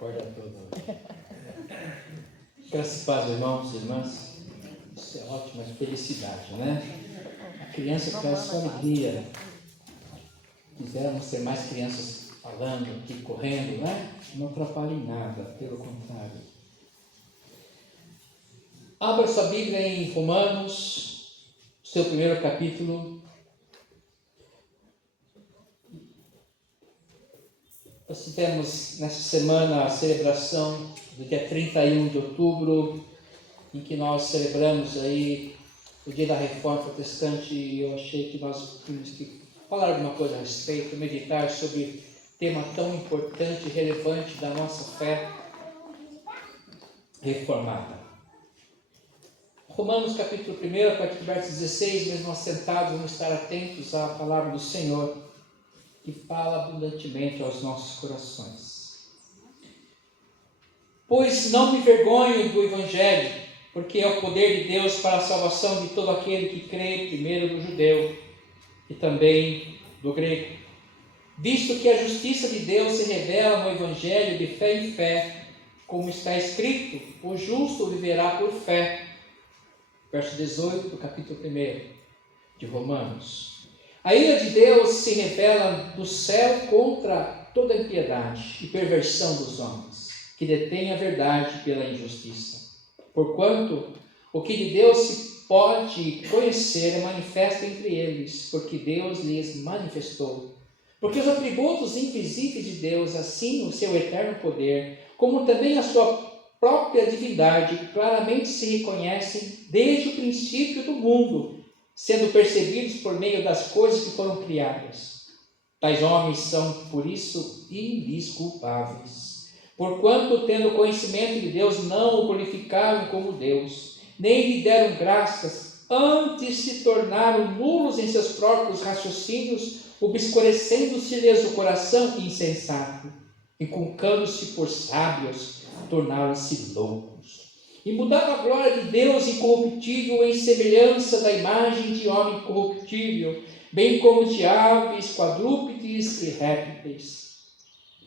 Acorda todo. Graças a Deus, irmãos e irmãs. Isso é ótima felicidade, né? A criança traz sua alegria. Quisermos ter mais crianças falando aqui, correndo, né? Não atrapalha em nada, pelo contrário. Abra sua Bíblia em Romanos, seu primeiro capítulo. Nós tivemos nessa semana a celebração do dia 31 de outubro, em que nós celebramos aí o dia da Reforma Protestante, e eu achei que nós tínhamos que falar alguma coisa a respeito, meditar sobre tema tão importante e relevante da nossa fé reformada. Romanos capítulo 1, a partir do verso 16, mesmo assentados, vamos estar atentos à palavra do Senhor, que fala abundantemente aos nossos corações. Pois não me envergonho do Evangelho, porque é o poder de Deus para a salvação de todo aquele que crê, primeiro do judeu e também do grego. Visto que a justiça de Deus se revela no Evangelho de fé em fé, como está escrito, o justo viverá por fé. Verso 18 do capítulo 1 de Romanos. A ira de Deus se revela do céu contra toda impiedade e perversão dos homens, que detêm a verdade pela injustiça. Porquanto o que de Deus se pode conhecer é manifesto entre eles, porque Deus lhes manifestou. Porque os atributos invisíveis de Deus, assim o seu eterno poder, como também a sua própria divindade, claramente se reconhecem desde o princípio do mundo, sendo percebidos por meio das coisas que foram criadas. Tais homens são, por isso, indesculpáveis. Porquanto, tendo conhecimento de Deus, não o glorificaram como Deus, nem lhe deram graças, antes se tornaram nulos em seus próprios raciocínios, obscurecendo-se-lhes o coração insensato, e inculcando-se por sábios, tornaram-se loucos. E mudaram a glória de Deus incorruptível em semelhança da imagem de homem corruptível, bem como de aves, quadrúpedes e répteis.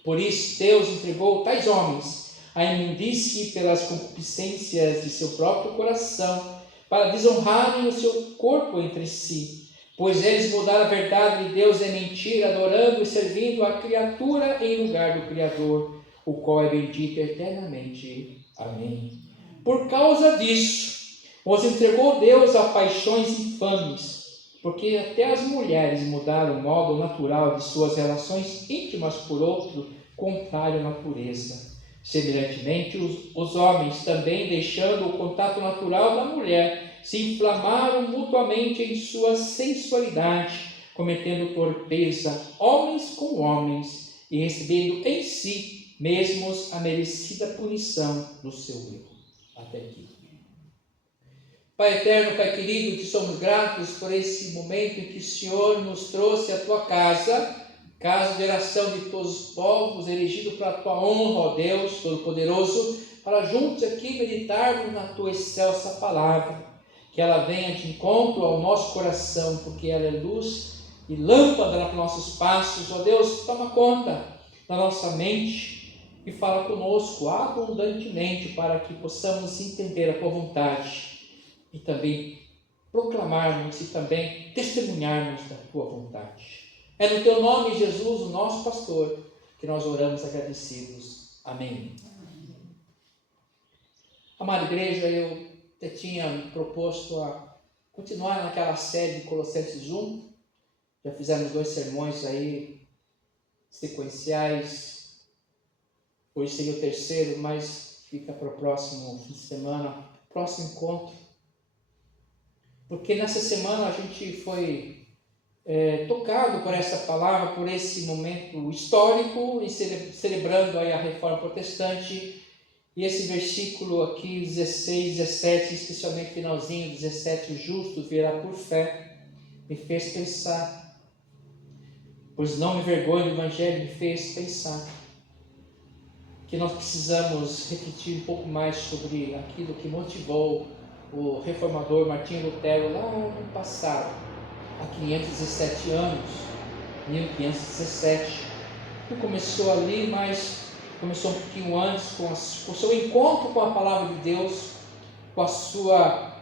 Por isso Deus entregou tais homens à imundície pelas concupiscências de seu próprio coração, para desonrarem o seu corpo entre si, pois eles mudaram a verdade de Deus em mentira, adorando e servindo a criatura em lugar do Criador, o qual é bendito eternamente. Amém. Por causa disso, os entregou Deus a paixões infames, porque até as mulheres mudaram o modo natural de suas relações íntimas por outro, contrário à natureza. Semelhantemente, os homens, também deixando o contato natural da mulher, se inflamaram mutuamente em sua sensualidade, cometendo torpeza, homens com homens, e recebendo em si mesmos a merecida punição do seu erro. Até aqui. Pai eterno, Pai querido, te somos gratos por esse momento em que o Senhor nos trouxe à tua casa de oração de todos os povos, erigido para a tua honra, ó Deus Todo-Poderoso, para juntos aqui meditarmos na tua excelsa palavra, que ela venha de encontro ao nosso coração, porque ela é luz e lâmpada para nossos passos. Ó Deus, toma conta da nossa mente e fala conosco abundantemente, para que possamos entender a tua vontade e também proclamarmos e também testemunharmos da tua vontade. É no teu nome, Jesus, o nosso pastor, que nós oramos agradecidos. Amém. Amada igreja, eu te tinha proposto a continuar naquela série de Colossenses 1. Já fizemos 2 sermões aí sequenciais. Hoje seria o terceiro, mas fica para o próximo fim de semana, próximo encontro. Porque nessa semana a gente foi tocado por essa palavra, por esse momento histórico, e celebrando aí a Reforma Protestante. E esse versículo aqui, 16, 17, especialmente finalzinho, 17, o justo virá por fé, me fez pensar. Pois não me envergonho do Evangelho, me fez pensar que nós precisamos refletir um pouco mais sobre aquilo que motivou o reformador Martinho Lutero lá no passado, há 517 anos, 1517, que começou ali, mas começou um pouquinho antes, com o seu encontro com a palavra de Deus, com a sua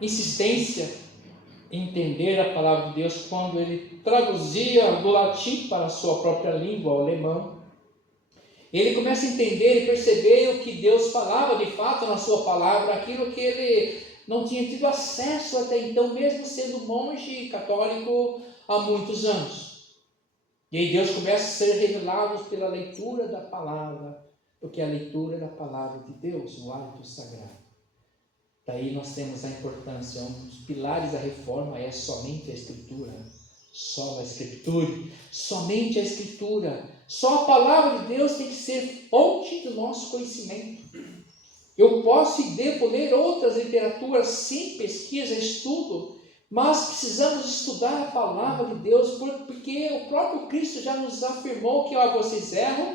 insistência em entender a palavra de Deus, quando ele traduzia do latim para a sua própria língua, o alemão. Ele começa a entender e perceber o que Deus falava de fato na sua palavra, aquilo que ele não tinha tido acesso até então, mesmo sendo monge católico há muitos anos. E aí Deus começa a ser revelado pela leitura da palavra, porque a leitura da palavra de Deus, o hábito sagrado. Daí nós temos a importância, um dos pilares da reforma é somente a Escritura, só a Escritura, somente a Escritura, só a palavra de Deus tem que ser fonte do nosso conhecimento. Eu posso e devo ler outras literaturas, sim, pesquisa, estudo, mas precisamos estudar a palavra de Deus, porque o próprio Cristo já nos afirmou que vocês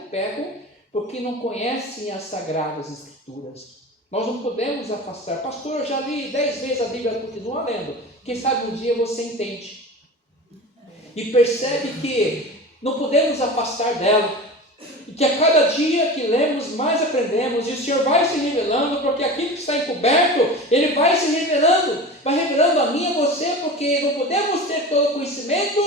pecam, porque não conhecem as Sagradas Escrituras. Nós não podemos afastar. Pastor, eu já li 10 vezes a Bíblia, continua lendo. Quem sabe um dia você entende. E percebe que não podemos afastar dela. E que a cada dia que lemos, mais aprendemos. E o Senhor vai se revelando, porque aquilo que está encoberto, Ele vai se revelando. Vai revelando a mim e a você, porque não podemos ter todo o conhecimento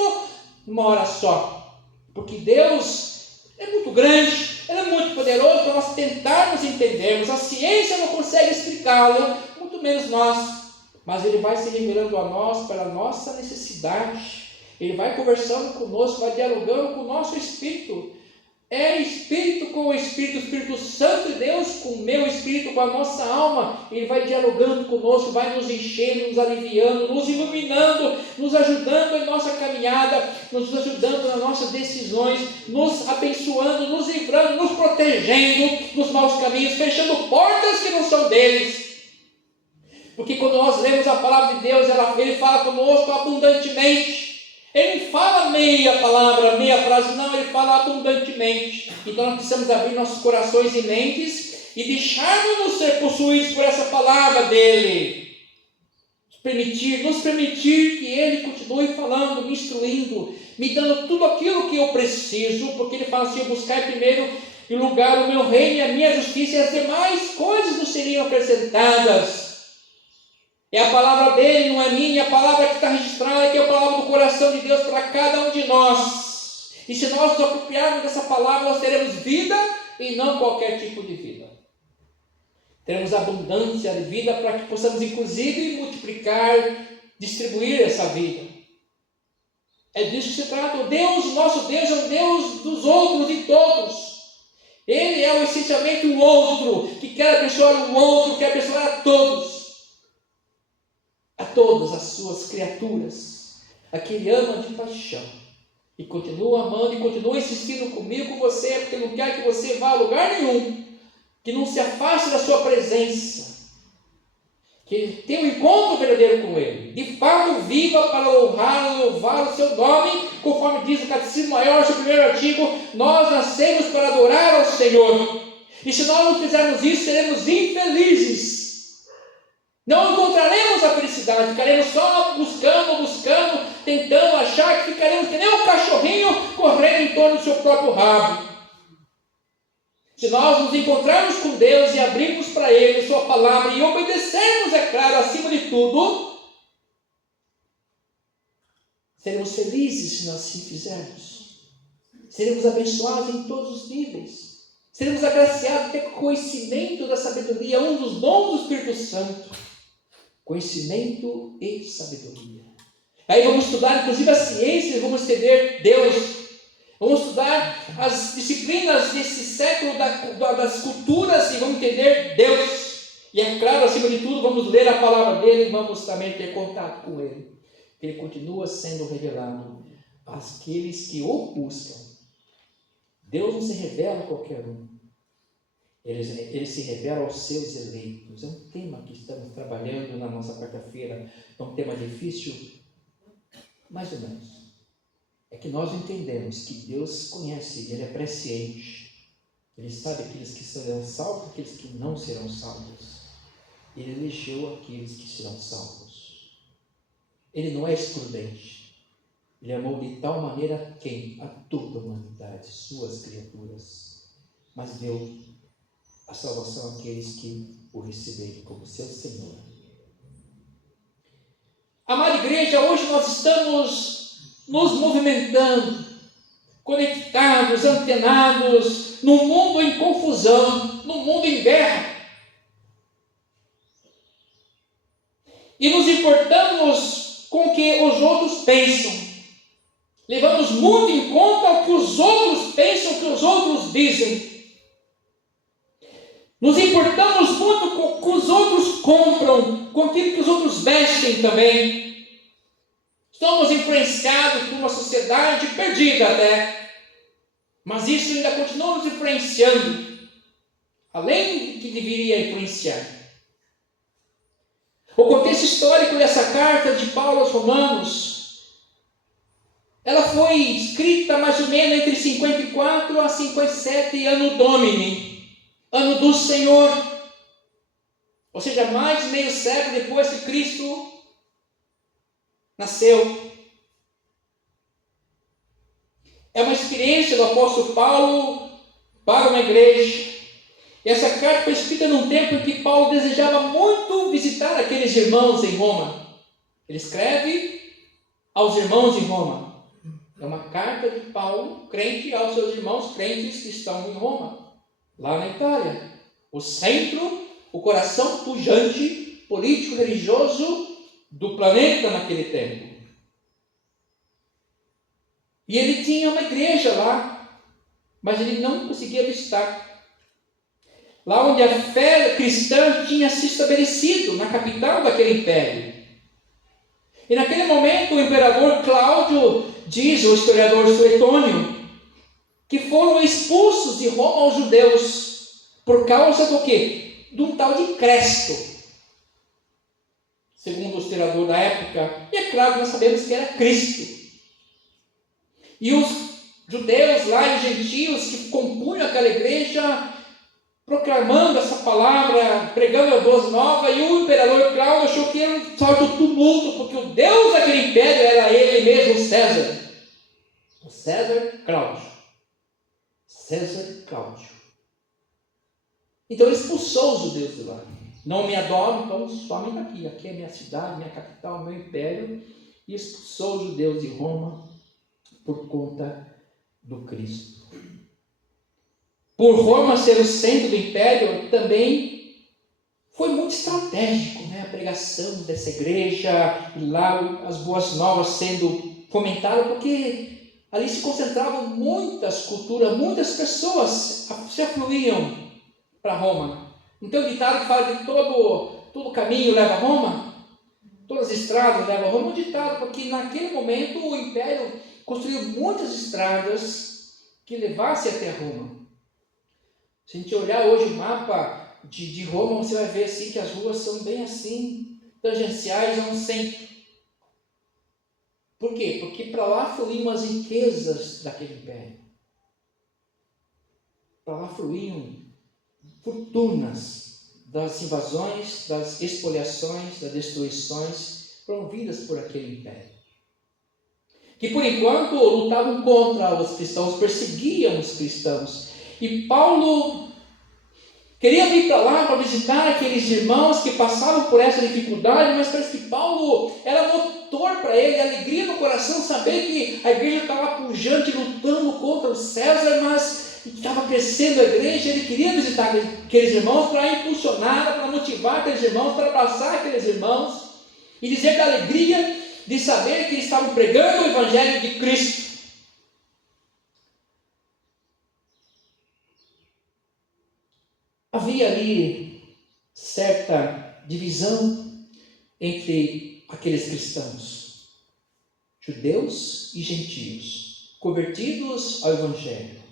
numa hora só. Porque Deus é muito grande. Ele é muito poderoso para nós tentarmos entendermos. A ciência não consegue explicá-lo, muito menos nós. Mas Ele vai se revelando a nós para a nossa necessidade. Ele vai conversando conosco, vai dialogando com o nosso espírito. É Espírito com o Espírito Santo de Deus, com o meu espírito, com a nossa alma. Ele vai dialogando conosco, vai nos enchendo, nos aliviando, nos iluminando, nos ajudando em nossa caminhada, nos ajudando nas nossas decisões, nos abençoando, nos livrando, nos protegendo dos maus caminhos, fechando portas que não são deles. Porque quando nós lemos a palavra de Deus, Ele fala conosco abundantemente. Ele não fala meia palavra, meia frase, não, Ele fala abundantemente. Então nós precisamos abrir nossos corações e mentes e deixarmos-nos ser possuídos por essa palavra dEle. Nos permitir que Ele continue falando, me instruindo, me dando tudo aquilo que eu preciso, porque Ele fala assim: buscar primeiro em lugar o meu reino e a minha justiça, e as demais coisas nos seriam acrescentadas. É a palavra dele, não é minha, é a palavra que está registrada, que é a palavra do coração de Deus para cada um de nós. E se nós nos apropriarmos dessa palavra, nós teremos vida e não qualquer tipo de vida. Teremos abundância de vida para que possamos, inclusive, multiplicar, distribuir essa vida. É disso que se trata. O Deus, nosso Deus, é o Deus dos outros e todos. Ele é essencialmente o outro, que quer abençoar o outro, quer abençoar a todos. A todas as suas criaturas, a que Ele ama de paixão, e continua amando, e continua insistindo comigo, com você, porque não quer que você vá a lugar nenhum, que não se afaste da sua presença, que tenha um encontro verdadeiro com Ele, de fato viva para honrar e louvar o seu nome, conforme diz o Catecismo Maior, seu primeiro artigo: nós nascemos para adorar ao Senhor, e se nós não fizermos isso, seremos infelizes. Não encontraremos a felicidade, ficaremos só buscando, tentando achar que ficaremos que nem um cachorrinho correndo em torno do seu próprio rabo. Se nós nos encontrarmos com Deus e abrirmos para Ele Sua palavra e obedecermos, é claro, acima de tudo, seremos felizes se nós assim fizermos. Seremos abençoados em todos os níveis. Seremos agraciados até com o conhecimento da sabedoria, um dos dons do Espírito Santo. Conhecimento e sabedoria. Aí vamos estudar inclusive a ciência, vamos entender Deus. Vamos estudar as disciplinas desse século das culturas e vamos entender Deus. E é claro, acima de tudo, vamos ler a palavra dele e vamos também ter contato com ele. Ele continua sendo revelado àqueles que o buscam. Deus não se revela a qualquer um. Ele se revela aos seus eleitos. É um tema que estamos trabalhando na nossa quarta-feira. É um tema difícil, mais ou menos. É que nós entendemos que Deus conhece, Ele é presciente. Ele sabe aqueles que serão salvos e aqueles que não serão salvos. Ele elegeu aqueles que serão salvos. Ele não é excludente. Ele amou de tal maneira quem? A toda a humanidade, suas criaturas. mas deu a salvação àqueles que o receberam como seu Senhor. Amada igreja, hoje nós estamos nos movimentando, conectados, antenados, num mundo em confusão, num mundo em guerra. E nos importamos com o que os outros pensam. Levamos muito em conta o que os outros pensam, o que os outros dizem. Nos importamos muito com o que os outros compram, com aquilo que os outros vestem também. Estamos influenciados por uma sociedade perdida até, mas isso ainda continua nos influenciando, além do que deveria influenciar. O contexto histórico dessa carta de Paulo aos Romanos, ela foi escrita mais ou menos entre 54 a 57 Anno Domini, ano do Senhor, ou seja, mais de meio século depois que Cristo nasceu. É uma experiência do apóstolo Paulo para uma igreja. E essa carta foi escrita num tempo em que Paulo desejava muito visitar aqueles irmãos em Roma. Ele escreve aos irmãos em Roma. É uma carta de Paulo, crente, aos seus irmãos crentes que estão em Roma, lá na Itália. O centro, o coração pujante, político-religioso do planeta naquele tempo. E ele tinha uma igreja lá, mas ele não conseguia visitar. Lá onde a fé cristã tinha se estabelecido, na capital daquele império. E naquele momento o imperador Cláudio, diz o historiador Suetônio, que foram expulsos de Roma os judeus, por causa do quê? De um tal de Cresto, segundo o historiador da época. E é claro que nós sabemos que era Cristo. E os judeus lá e os gentios que compunham aquela igreja, proclamando essa palavra, pregando a boas novas, e o imperador Cláudio achou que era um certo tumulto, porque o Deus daquele império era ele mesmo, César. O César Cláudio. César Cláudio. Então ele expulsou os judeus de lá. Não me adoram, então somem daqui. Aqui é minha cidade, minha capital, meu império. E expulsou os judeus de Roma por conta do Cristo. Por Roma ser o centro do império, também foi muito estratégico, né? A pregação dessa igreja, e lá as boas novas sendo fomentadas, porque ali se concentravam muitas culturas, muitas pessoas se afluíam para Roma. Então o ditado que fala que todo caminho leva a Roma, todas as estradas levam a Roma, é um ditado, porque naquele momento o império construiu muitas estradas que levassem até Roma. Se a gente olhar hoje o mapa de Roma, você vai ver assim que as ruas são bem assim, tangenciais a um centro. Por quê? Porque para lá fluíam as riquezas daquele império. Para lá fluíam fortunas das invasões, das expoliações, das destruições promovidas por aquele império. Que por enquanto lutavam contra os cristãos, perseguiam os cristãos. E Paulo queria vir para lá para visitar aqueles irmãos que passavam por essa dificuldade, mas parece que Paulo era motor para ele, alegria no coração, saber que a igreja estava pujante, lutando contra o César, mas estava crescendo a igreja. Ele queria visitar aqueles irmãos para impulsionar, para motivar aqueles irmãos, para abraçar aqueles irmãos e dizer da alegria de saber que eles estavam pregando o Evangelho de Cristo. Havia ali certa divisão entre aqueles cristãos, judeus e gentios, convertidos ao Evangelho.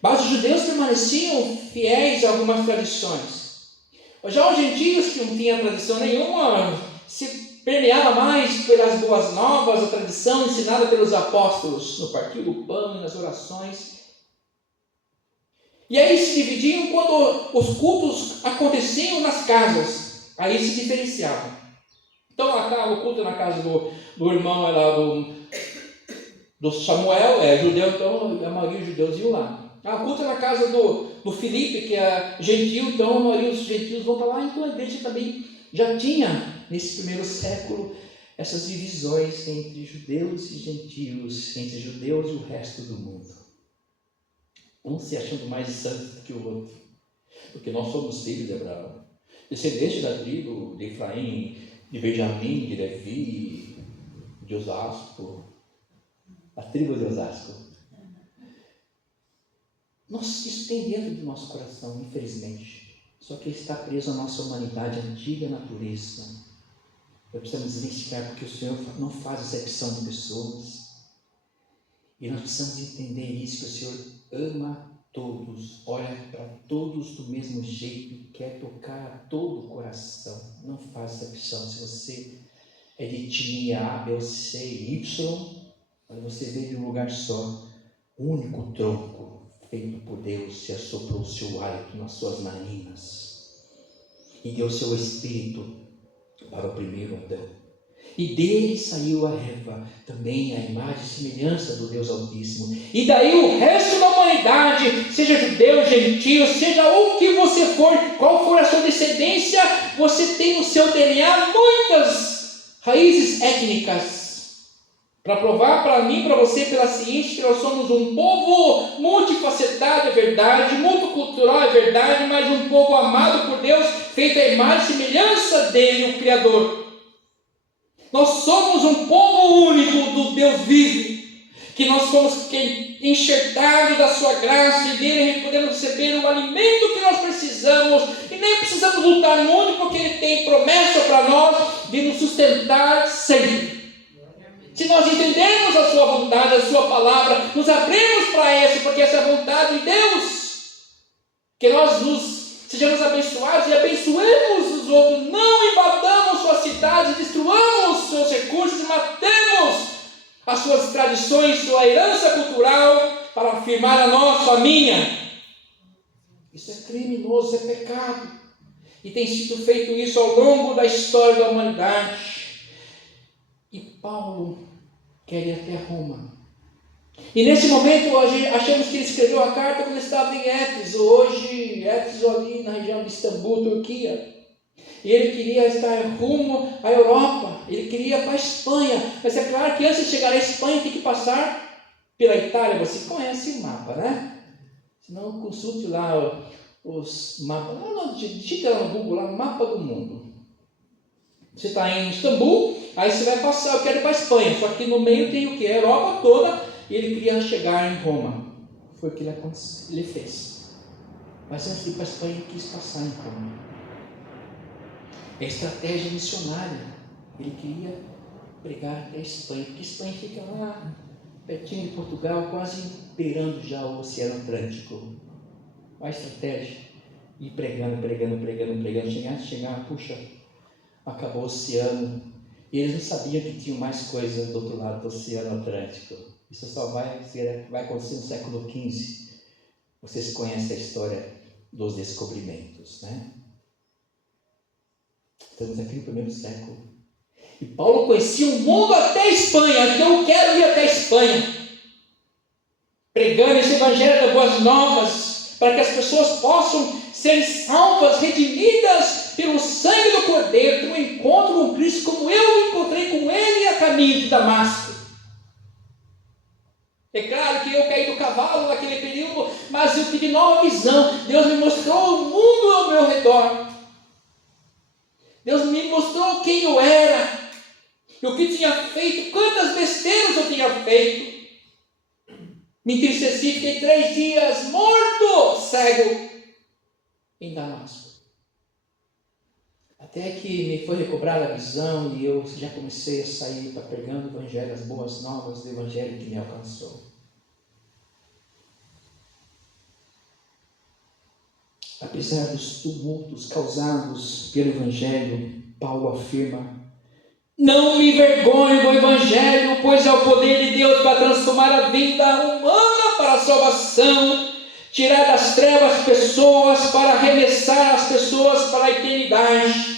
Mas os judeus permaneciam fiéis a algumas tradições. Já os gentios, que não tinham tradição nenhuma, se permeava mais pelas boas novas, a tradição ensinada pelos apóstolos, no partir do pão e nas orações. E aí se dividiam quando os cultos aconteciam nas casas. Aí se diferenciavam. Então o culto na casa do irmão lá do Samuel, é judeu, então a maioria dos judeus iam lá. O culto é na casa do Filipe, que é gentil, então a maioria dos gentios vão para lá. Então a igreja também já tinha, nesse primeiro século, essas divisões entre judeus e gentios, entre judeus e o resto do mundo. Um se achando mais santo que o outro, porque nós somos filhos de Abraão, descendentes da tribo de Efraim, de Benjamim, de Levi, de Osasco, a tribo de Osasco. Isso tem dentro do nosso coração, infelizmente, só que está preso à nossa humanidade, à antiga natureza. Precisamos desvencilhar, porque o Senhor não faz acepção de pessoas. E nós precisamos entender isso, que o Senhor ama todos, olha para todos do mesmo jeito e quer tocar a todo o coração. Não faz acepção. Se você é de etnia A, B, C, Y, você veio de um lugar só, um único tronco feito por Deus, e assoprou o seu hálito nas suas narinas e deu seu espírito para o primeiro Adão. E dele saiu a Eva, também a imagem e semelhança do Deus Altíssimo. E daí o resto da humanidade, seja judeu, gentio, seja o que você for, qual for a sua descendência, você tem no seu DNA muitas raízes étnicas. Para provar para mim, para você, pela ciência, que nós somos um povo multifacetado, é verdade, multicultural, é verdade, mas um povo amado por Deus, feito à imagem e semelhança dele, o Criador. Nós somos um povo único do Deus vivo, que nós fomos enxertados da sua graça, e dele podemos receber o alimento que nós precisamos, e nem precisamos lutar muito, porque ele tem promessa para nós de nos sustentar sempre. Se nós entendermos a sua vontade, a sua palavra, nos abrirmos para isso, porque essa é a vontade de Deus, que nós sejamos abençoados e abençoemos os outros, não invadamos suas cidades, destruamos seus recursos e matemos as suas tradições, sua herança cultural, para afirmar a nossa, a minha. Isso é criminoso, é pecado, e tem sido feito isso ao longo da história da humanidade. E Paulo quer ir até Roma. E nesse momento achamos que ele escreveu a carta quando estava em Éfeso, hoje Éfeso ali na região de Istambul, Turquia. E ele queria estar rumo à Europa, ele queria ir para a Espanha. Mas é claro que antes de chegar à Espanha tem que passar pela Itália. Você conhece o mapa, né? Se não, consulte lá os mapas. Digita lá no Google, lá, mapa do mundo. Você está em Istambul, aí você vai passar, eu quero ir para a Espanha, só que no meio tem o que? A Europa toda, e ele queria chegar em Roma. Foi o que ele fez. Mas antes de ir para a Espanha, ele quis passar em Roma. É estratégia missionária. Ele queria pregar até a Espanha, porque a Espanha fica lá, pertinho de Portugal, quase beirando já o Oceano Atlântico. A estratégia, ir pregando, chegar, puxa, acabou o oceano, e eles não sabiam que tinha mais coisa do outro lado do Oceano Atlântico. Isso só vai acontecer no século XV. Vocês conhecem a história dos descobrimentos, né? Estamos aqui no primeiro século. E Paulo conhecia o mundo até a Espanha, então eu quero ir até a Espanha, pregando esse evangelho das boas novas, para que as pessoas possam ser salvas, redimidas pelo sangue do Cordeiro, ter um encontro com Cristo, como eu encontrei com Ele a caminho de Damasco. É claro que eu caí do cavalo naquele período, mas eu tive nova visão. Deus me mostrou o mundo ao meu redor. Deus me mostrou quem eu era, o que tinha feito, quantas besteiras eu tinha feito. Me entristeci, fiquei 3 dias morto, cego, em Damasco. Até que me foi recobrada a visão e eu já comecei a sair para pregando o evangelho, as boas novas do evangelho que me alcançou. Apesar dos tumultos causados pelo evangelho, Paulo afirma: não me envergonho do evangelho, pois é o poder de Deus para transformar a vida humana para a salvação, tirar das trevas pessoas para arremessar as pessoas para a eternidade.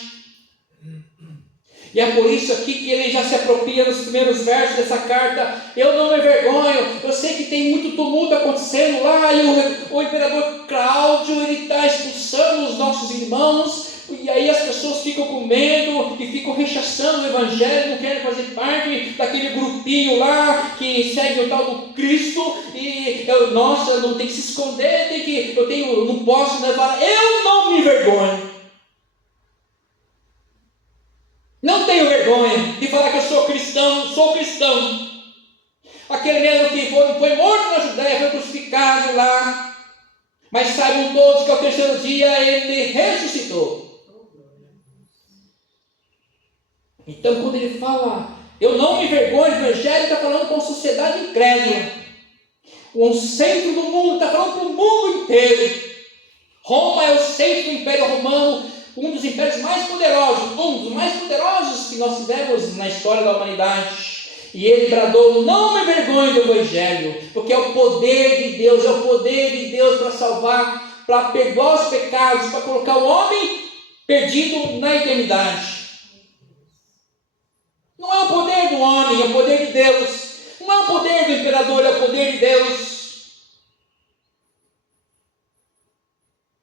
E é por isso aqui que ele já se apropria nos primeiros versos dessa carta. Eu não me envergonho. Eu sei que tem muito tumulto acontecendo lá, e o imperador Cláudio, ele está expulsando os nossos irmãos, e aí as pessoas ficam com medo e ficam rechaçando o evangelho, não querem fazer parte daquele grupinho lá que segue o tal do Cristo, e nossa, não tem que se esconder, não posso levar. Eu não me envergonho. Não tenho vergonha de falar que eu sou cristão. Aquele mesmo que foi morto na Judéia, foi crucificado lá. Mas saibam todos que ao terceiro dia ele ressuscitou. Então, quando ele fala, eu não me envergonho do evangelho, está falando com a sociedade incrédula. O centro do mundo, está falando para o mundo inteiro. Roma é o centro do Império Romano, um dos impérios mais poderosos, que nós tivemos na história da humanidade. E ele bradou, não me envergonhe do evangelho, porque é o poder de Deus, para salvar, para perdoar os pecados, para colocar o homem perdido na eternidade. Não é o poder do homem, é o poder de Deus. Não é o poder do imperador, é o poder de Deus.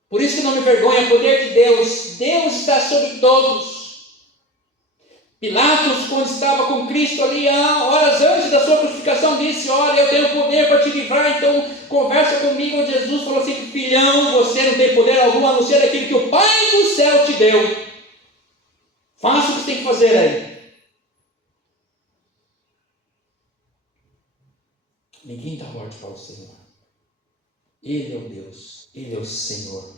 Por isso que não me envergonha, é o poder de Deus. Deus está sobre todos. Pilatos, quando estava com Cristo ali, horas antes da sua crucificação, disse, olha, eu tenho poder para te livrar, então conversa comigo. Jesus falou assim, filhão, você não tem poder algum, a não ser aquilo que o Pai do céu te deu. Faça o que você tem que fazer aí. Ninguém dá morte para o Senhor. Ele é o Deus, Ele é o Senhor.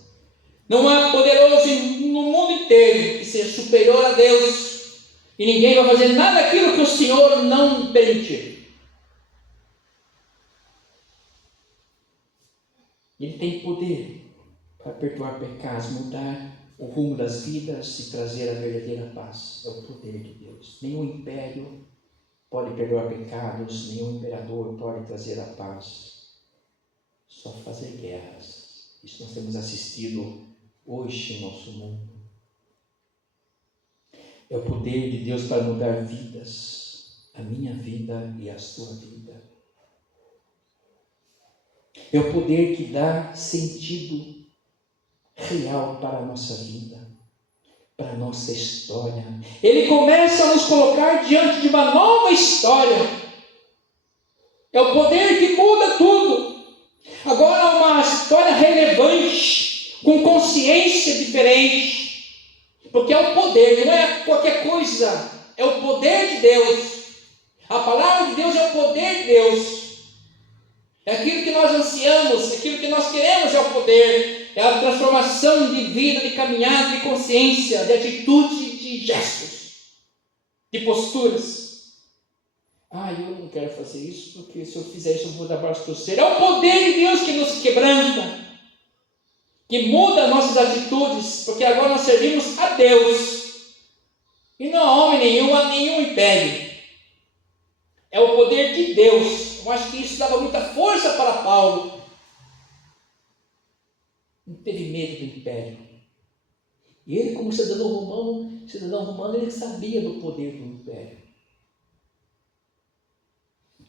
Não há poderoso no mundo inteiro que seja superior a Deus. E ninguém vai fazer nada daquilo que o Senhor não permitir. Ele tem poder para perdoar pecados, mudar o rumo das vidas e trazer a verdadeira paz. É o poder de Deus. Nenhum império pode perdoar pecados, nenhum imperador pode trazer a paz. Só fazer guerras. Isso nós temos assistido hoje no nosso mundo. É o poder de Deus para mudar vidas, a minha vida e a sua vida. É o poder que dá sentido real para a nossa vida, para a nossa história. Ele começa a nos colocar diante de uma nova história. É o poder que muda tudo. Agora é uma história relevante, com consciência diferente. Porque é o poder, não é qualquer coisa, é o poder de Deus. A palavra de Deus é o poder de Deus. É aquilo que nós ansiamos, aquilo que nós queremos é o poder. É a transformação de vida, de caminhada, de consciência, de atitude, de gestos, de posturas. Eu não quero fazer isso, porque se eu fizer isso eu vou dar braço torcer. É o poder de Deus que nos quebranta, que muda nossas atitudes, porque agora nós servimos a Deus, e não a homem nenhum, a nenhum império. É o poder de Deus. Eu acho que isso dava muita força para Paulo. Não teve medo do império. E ele, como cidadão romano, ele sabia do poder do império.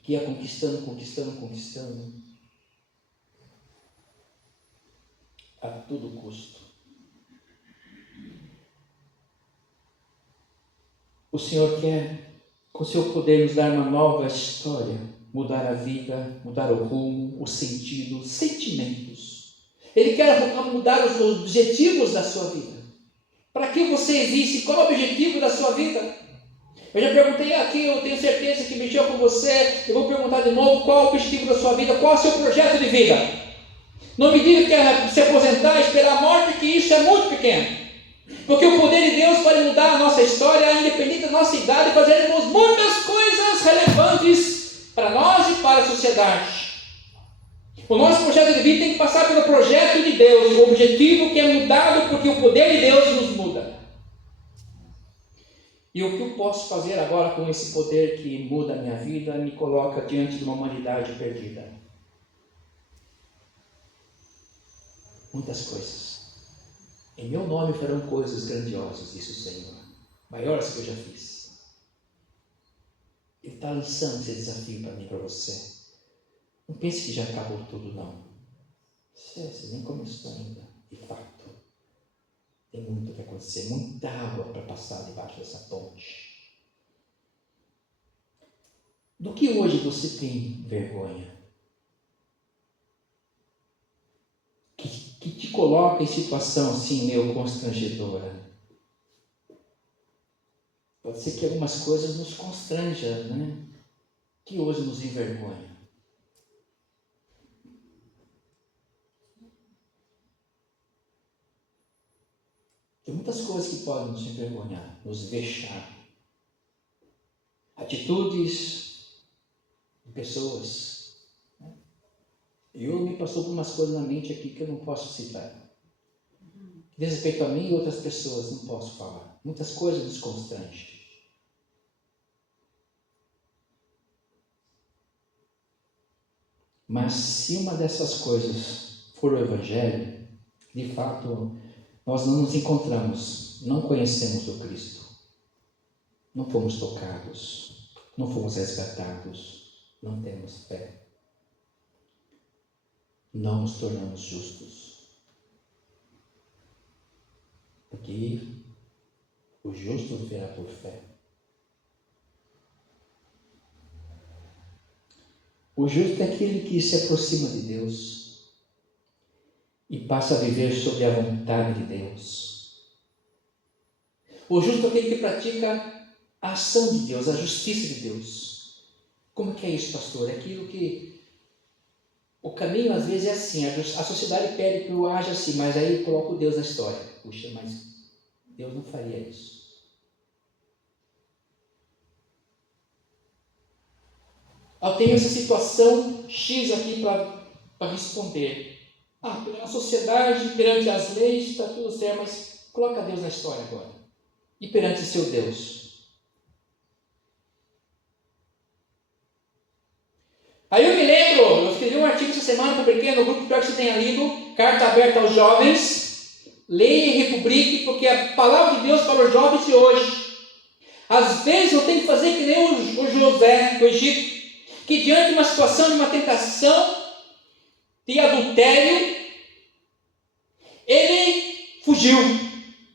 Que ia conquistando. A todo custo. O Senhor quer, com o seu poder, nos dar uma nova história, mudar a vida, mudar o rumo, o sentido, os sentimentos. Ele quer mudar os objetivos da sua vida. Para que você existe? Qual é o objetivo da sua vida? Eu já perguntei aqui, eu tenho certeza que mexeu com você. Eu vou perguntar de novo, qual é o objetivo da sua vida? Qual é o seu projeto de vida? Não me diga que é se aposentar, esperar a morte, que isso é muito pequeno. Porque o poder de Deus pode mudar a nossa história, independente da nossa idade, fazermos muitas coisas relevantes para nós e para a sociedade. O nosso projeto de vida tem que passar pelo projeto de Deus, o objetivo que é mudado porque o poder de Deus nos muda. E o que eu posso fazer agora com esse poder que muda a minha vida, me coloca diante de uma humanidade perdida? Muitas coisas. Em meu nome farão coisas grandiosas, disse o Senhor. maiores que eu já fiz. Ele está lançando esse desafio para mim e para você. Não pense que já acabou tudo, não. Você nem começou ainda, de fato. Tem muito que acontecer, muita água para passar debaixo dessa ponte. Do que hoje você tem vergonha? Que te coloca em situação assim meio constrangedora? Pode ser que algumas coisas nos constranjam, né? Que hoje nos envergonha. Tem muitas coisas que podem nos envergonhar, nos vexar. Atitudes de pessoas. Eu me passou por umas coisas na mente aqui que eu não posso citar. Diz respeito a mim e outras pessoas, não posso falar. Muitas coisas nos constrangem. Mas se uma dessas coisas for o Evangelho, de fato, nós não nos encontramos, não conhecemos o Cristo. Não fomos tocados, não fomos resgatados, não temos fé. Não nos tornamos justos. Porque o justo viverá por fé. O justo é aquele que se aproxima de Deus e passa a viver sob a vontade de Deus. O justo é aquele que pratica a ação de Deus, a justiça de Deus. Como que é isso, pastor? É aquilo que o caminho às vezes é assim, a sociedade pede que eu haja assim, mas aí coloco Deus na história. Puxa, mas Deus não faria isso. Eu tenho essa situação X aqui para responder. Na sociedade, perante as leis, está tudo certo, mas coloca Deus na história agora. E perante seu Deus. Aí eu me lembro, eu escrevi um artigo essa semana, publiquei no grupo, espero que você tenha lido, carta aberta aos jovens, leia e republique, porque a palavra de Deus para os jovens de hoje. Às vezes eu tenho que fazer que nem o José do Egito, que diante de uma situação, de uma tentação, de adultério, ele fugiu,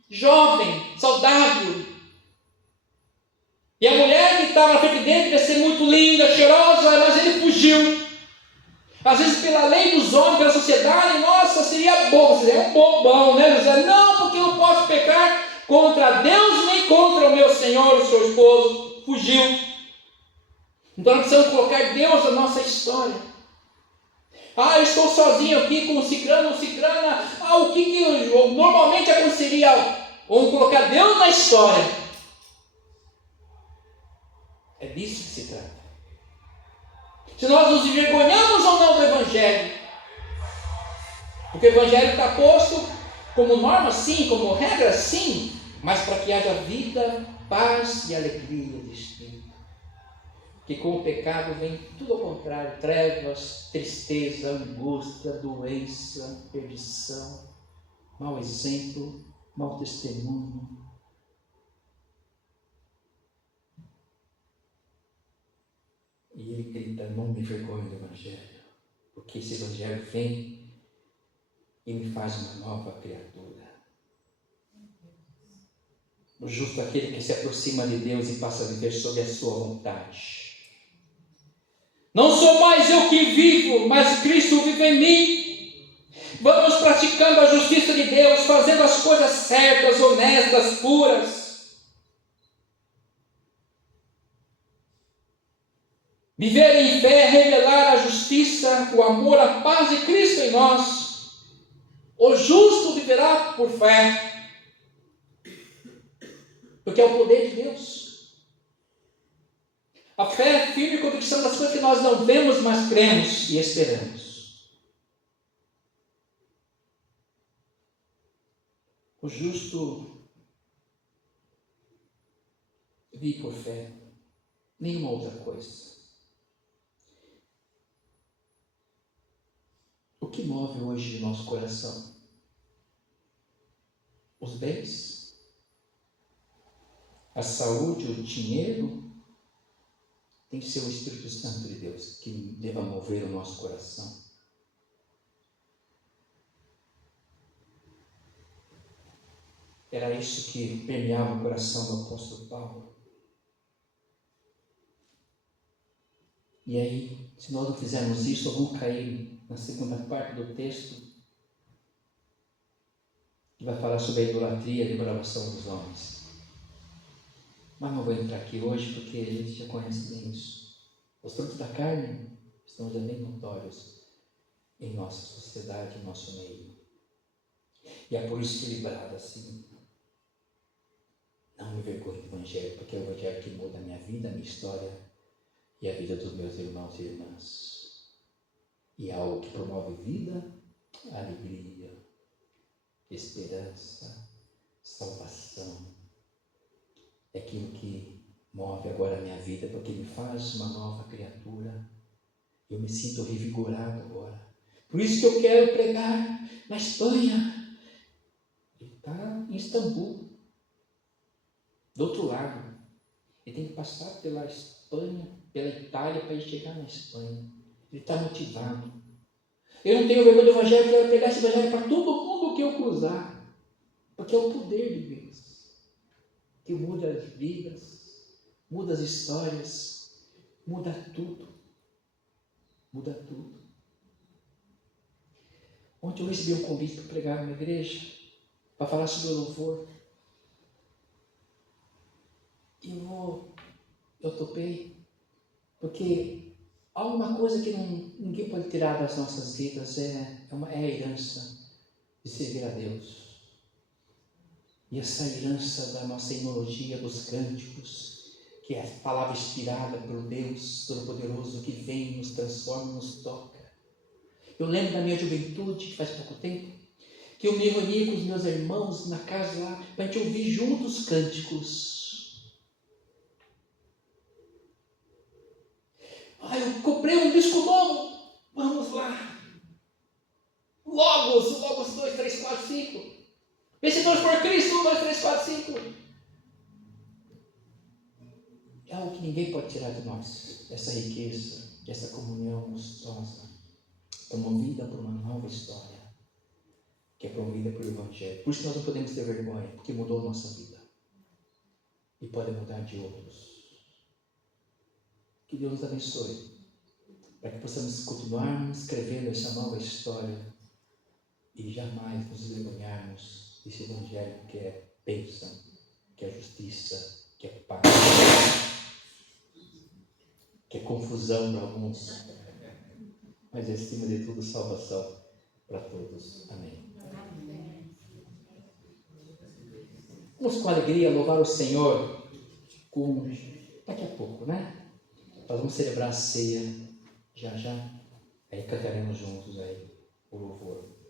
jovem, saudável. E a mulher que estava na frente dele devia ser muito linda, cheirosa, mas ele fugiu. Às vezes pela lei dos homens, pela sociedade, nossa, seria bom, seria um bobão, né, José? Não, porque eu não posso pecar contra Deus nem contra o meu Senhor, o seu esposo. Fugiu. Então nós precisamos colocar Deus na nossa história. Eu estou sozinho aqui com o ciclano ou ciclana. O que normalmente aconteceria? Vamos colocar Deus na história. É disso que se trata. Se nós nos envergonhamos ou não do Evangelho. Porque o Evangelho está posto como norma, sim, como regra, sim, mas para que haja vida, paz e alegria de espírito. Que com o pecado vem tudo ao contrário, trevas, tristeza, angústia, doença, perdição, mau exemplo, mau testemunho. E ele grita, não me envergonhe do Evangelho, porque esse Evangelho vem e me faz uma nova criatura. O justo é aquele que se aproxima de Deus e passa a viver sob a sua vontade. Não sou mais eu que vivo, mas Cristo vive em mim. Vamos praticando a justiça de Deus, fazendo as coisas certas, honestas, puras. Viver em fé, revelar a justiça, o amor, a paz de Cristo em nós. O justo viverá por fé, porque é o poder de Deus. A fé é a firme convicção das coisas que nós não vemos, mas cremos e esperamos. O justo vive por fé, nenhuma outra coisa. O que move hoje o nosso coração? Os bens? a saúde, o dinheiro, tem que ser o Espírito Santo de Deus que deva mover o nosso coração. Era isso que permeava o coração do apóstolo Paulo. E aí, se nós não fizermos isso, vamos cair na segunda parte do texto, que vai falar sobre a idolatria e a depravação dos homens. Mas não vou entrar aqui hoje, porque a gente já conhece bem isso. Os frutos da carne estão já bem notórios em nossa sociedade, em nosso meio. E é por isso que ele brada assim: não me envergonhe do Evangelho, porque é o Evangelho que muda a minha vida, a minha história e a vida dos meus irmãos e irmãs. E é algo que promove vida, alegria, esperança, salvação. É aquilo que move agora a minha vida, porque me faz uma nova criatura. Eu me sinto revigorado agora. Por isso que eu quero pregar na Espanha. Ele está em Istambul, do outro lado. Ele tem que passar pela Espanha, pela Itália, para ele chegar na Espanha. Ele está motivado. Eu não tenho vergonha do Evangelho, eu quero pregar esse Evangelho para todo mundo que eu cruzar. Porque é o poder de Deus que muda as vidas, muda as histórias, muda tudo. Muda tudo. Ontem eu recebi um convite para pregar numa igreja, para falar sobre o louvor. E eu topei, porque há uma coisa que ninguém pode tirar das nossas vidas, é a herança de servir a Deus. E essa herança da nossa imunologia, dos cânticos, que é a palavra inspirada por Deus Todo-Poderoso, que vem, nos transforma, nos toca. Eu lembro da minha juventude, que faz pouco tempo, que eu me reunia com os meus irmãos na casa lá, para a gente ouvir juntos cânticos. Eu comprei um disco novo, vamos lá. Logos 2, 3, 4, 5. Vencedores por Cristo, 1, 2, 3, 4, 5. É algo que ninguém pode tirar de nós, essa riqueza, essa comunhão gostosa, promovida por uma nova história, que é promovida pelo Evangelho. Por isso nós não podemos ter vergonha, porque mudou a nossa vida. E pode mudar de outros. Que Deus nos abençoe, para que possamos continuar escrevendo essa nova história e jamais nos envergonharmos desse Evangelho que é bênção, que é justiça, que é paz, que é confusão para alguns, mas acima de tudo salvação para todos. Amém. Vamos com alegria louvar o Senhor daqui a pouco, né? Nós vamos celebrar a ceia já. Aí cantaremos juntos aí o louvor.